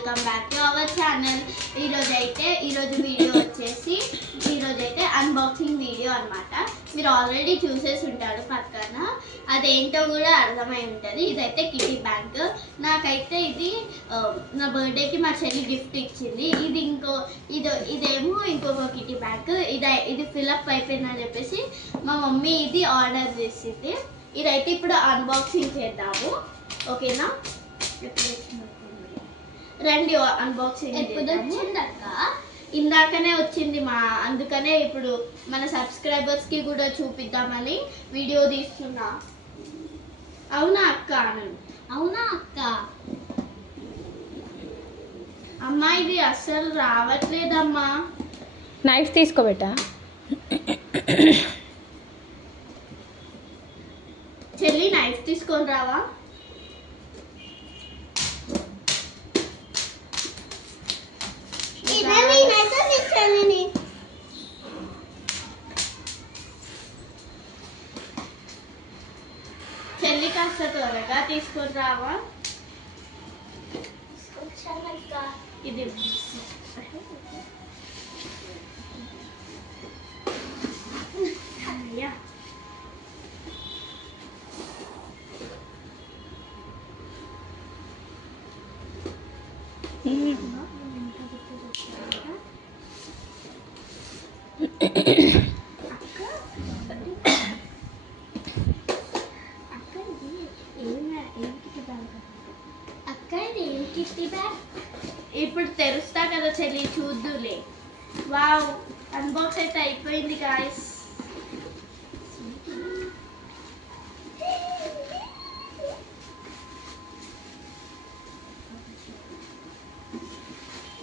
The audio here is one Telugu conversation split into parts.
Welcome back to our channel. ఈరోజు వీడియో వచ్చేసి అన్బాక్సింగ్ వీడియో అనమాట. మీరు ఆల్రెడీ చూసేసి ఉంటారు పక్కన, అదేంటో కూడా అర్థమై ఉంటుంది. ఇదైతే కిటీ బ్యాంక్. నాకైతే ఇది నా బర్త్డేకి మా చెల్లి గిఫ్ట్ ఇచ్చింది. ఇదేమో ఇంకొక కిటీ బ్యాంక్. ఇది ఫిల్అప్ అయిపోయిందని చెప్పేసి మా మమ్మీ ఇది ఆర్డర్ చేసింది. ఇదైతే ఇప్పుడు అన్బాక్సింగ్ చేద్దాము, ఓకేనా? రండి అన్బాక్సింగ్. ఎప్పుడు వచ్చిందక్క? ఇందాకనే వచ్చింది అందుకనే ఇప్పుడు మన సబ్స్క్రైబర్స్ కి కూడా చూపిద్దామని వీడియో తీస్తున్నా. అవునా అక్క? అవునా అక్క? అమ్మా ఇది అస్సలు రావట్లేదమ్మా. నైఫ్ తీసుకోబెట్టా. చెల్లి నైఫ్ తీసుకొని రావా? చెల్లి కాస్త త్వరగా తీసుకొని రావా? ఇది ఇప్పుడు తెరుస్తా కదా చెల్లి, చూద్దులే. వావ్, అన్బాక్స్ అయితే అయిపోయింది గాయ్స్.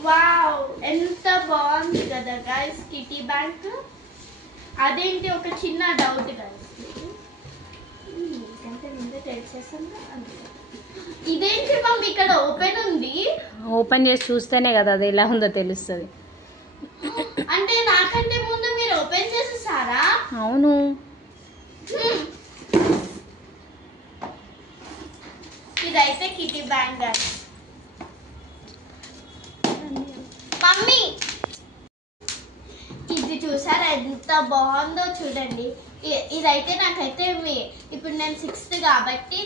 వావ్, ఎంత బాగుంది కదా గాయ్స్ కిటీ బ్యాంక్. అదేంటి ఒక చిన్న డౌట్ గాయ్స్, ఇదేంటి మమ్మీ ఇక్కడ ఓపెన్ ఉంది? ఓపెన్ చేసి చూస్తేనే కదా అది ఎలా ఉందో తెలుస్తుంది. అంటే నాకంటే ముందు మీరు ఓపెన్ చేసేసారా? అవును. ఇదైతే కిటీ బ్యాంక్. మమ్మీ ఇది చూసారా ఎంత బాగుందో చూడండి. ఇదైతే నాకైతే ఇప్పుడు నేను 6th కాబట్టి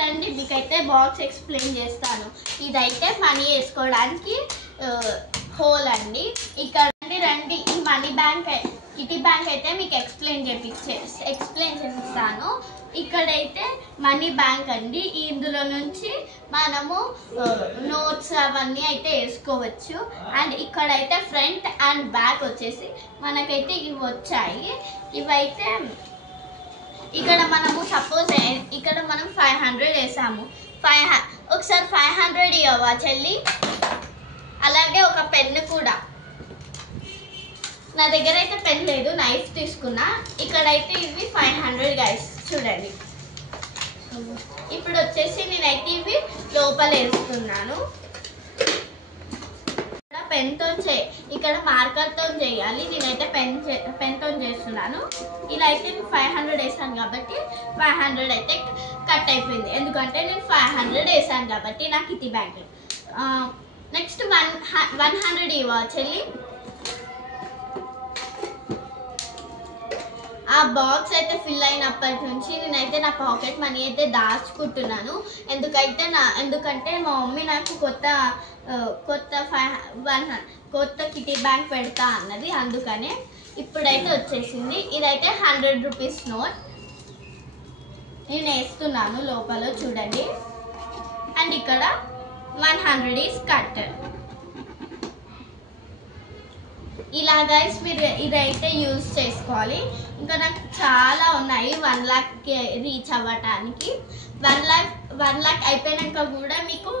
రండి మీకైతే బాక్స్ ఎక్స్ప్లెయిన్ చేస్తాను. ఇదైతే మనీ వేసుకోవడానికి హోల్ అండి. ఇక్కడ రండి ఈ మనీ బ్యాంక్ కిటీ బ్యాంక్ అయితే మీకు ఎక్స్ప్లెయిన్ చేసిస్తాను. ఇక్కడైతే మనీ బ్యాంక్ అండి. ఇందులో నుంచి మనము నోట్స్ అవన్నీ అయితే వేసుకోవచ్చు. అండ్ ఇక్కడైతే ఫ్రంట్ అండ్ బ్యాక్ వచ్చేసి మనకైతే ఇవి వచ్చాయి. ఇవైతే ఇక్కడ మనము సపోజ్ ఇక్కడ మనం 500 వేసాము. ఒకసారి 500 ఇవ్వవా చెల్లి? అలాగే ఒక పెన్ను కూడా. నా దగ్గర అయితే పెన్ లేదు, నైఫ్ తీసుకున్నా. ఇక్కడైతే ఇవి 500 గైస్ చూడండి. ఇప్పుడు వచ్చేసి నేనైతే ఇవి లోపల వేస్తున్నాను. పెన్తో ఇక్కడ మార్కర్తో చేయాలి. నేనైతే పెన్తో చేస్తున్నాను. ఇలా అయితే నేను 500 వేసాను కాబట్టి 500 అయితే కట్ అయిపోయింది. ఎందుకంటే నేను 500 వేసాను కాబట్టి నా కిటీ బ్యాంక్. నెక్స్ట్ 100 ఇవ్వ చెల్లి. ఆ బాక్స్ అయితే ఫిల్ అయినప్పటి నుంచి నేనైతే నా పాకెట్ మనీ అయితే దాచుకుంటున్నాను. ఎందుకంటే మా మమ్మీ నాకు కొత్త కిటీ బ్యాంక్ పెడతా అన్నది, అందుకనే. ఇప్పుడైతే వచ్చేసింది. ఇదైతే 100 రూపీస్ నోట్ నేను వేస్తున్నాను లోపల చూడండి. అండ్ ఇక్కడ 100 ఈస్ కట్. ఇలా గైస్ మీరు ఇదైతే యూజ్ చేసుకోవాలి. ఇంకా నాకు చాలా ఉన్నాయి 1 lakh రీచ్ అవ్వటానికి. 1 lakh అయిపోయినాక కూడా మీకు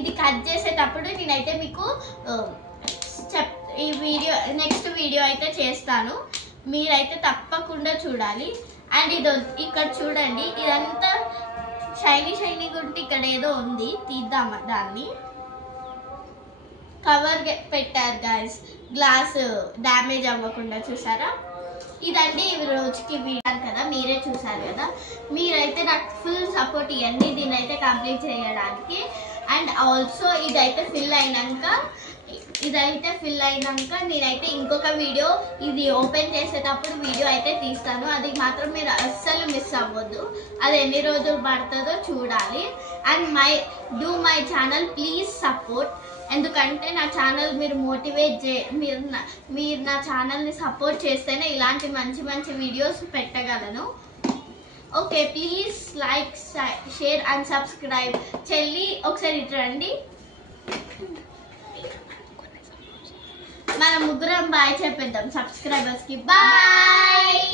ఇది కట్ చేసేటప్పుడు నేనైతే మీకు నెక్స్ట్ వీడియో అయితే చేస్తాను. మీరైతే తప్పకుండా చూడాలి. అండ్ ఇక్కడ చూడండి, ఇదంతా షైనీ గుంటి ఇక్కడ ఏదో ఉంది, తీద్దామా దాన్ని. కవర్ పెట్టారు గైస్, గ్లాస్ డ్యామేజ్ అవ్వకుండా. చూసారా? ఇదండి ఈ రోజుకి వీడియో కదా, మీరే చూసారు కదా. మీరైతే నాకు ఫుల్ సపోర్ట్ ఇవ్వండి దీన్ని అయితే కంప్లీట్ చేయడానికి. అండ్ ఆల్సో ఇదైతే ఫిల్ అయినాక నేనైతే ఇంకొక వీడియో ఇది ఓపెన్ చేసేటప్పుడు వీడియో అయితే తీస్తాను. అది మాత్రం మీరు అస్సలు మిస్ అవ్వద్దు. అది ఎన్ని రోజులు పడుతుందో చూడాలి. And my channel please support. ఎందుకంటే నా ఛానల్ మీరు మోటివేట్ మీరు నా ఛానల్ని సపోర్ట్ చేస్తేనే ఇలాంటి మంచి మంచి వీడియోస్ పెట్టగలను. Okay, please like, share and subscribe. చెల్లి ఒకసారి ఇటు రండి. మనం ముగ్గురం బాయ్ చెప్పేద్దాం సబ్స్క్రైబర్స్ కి. బాయ్.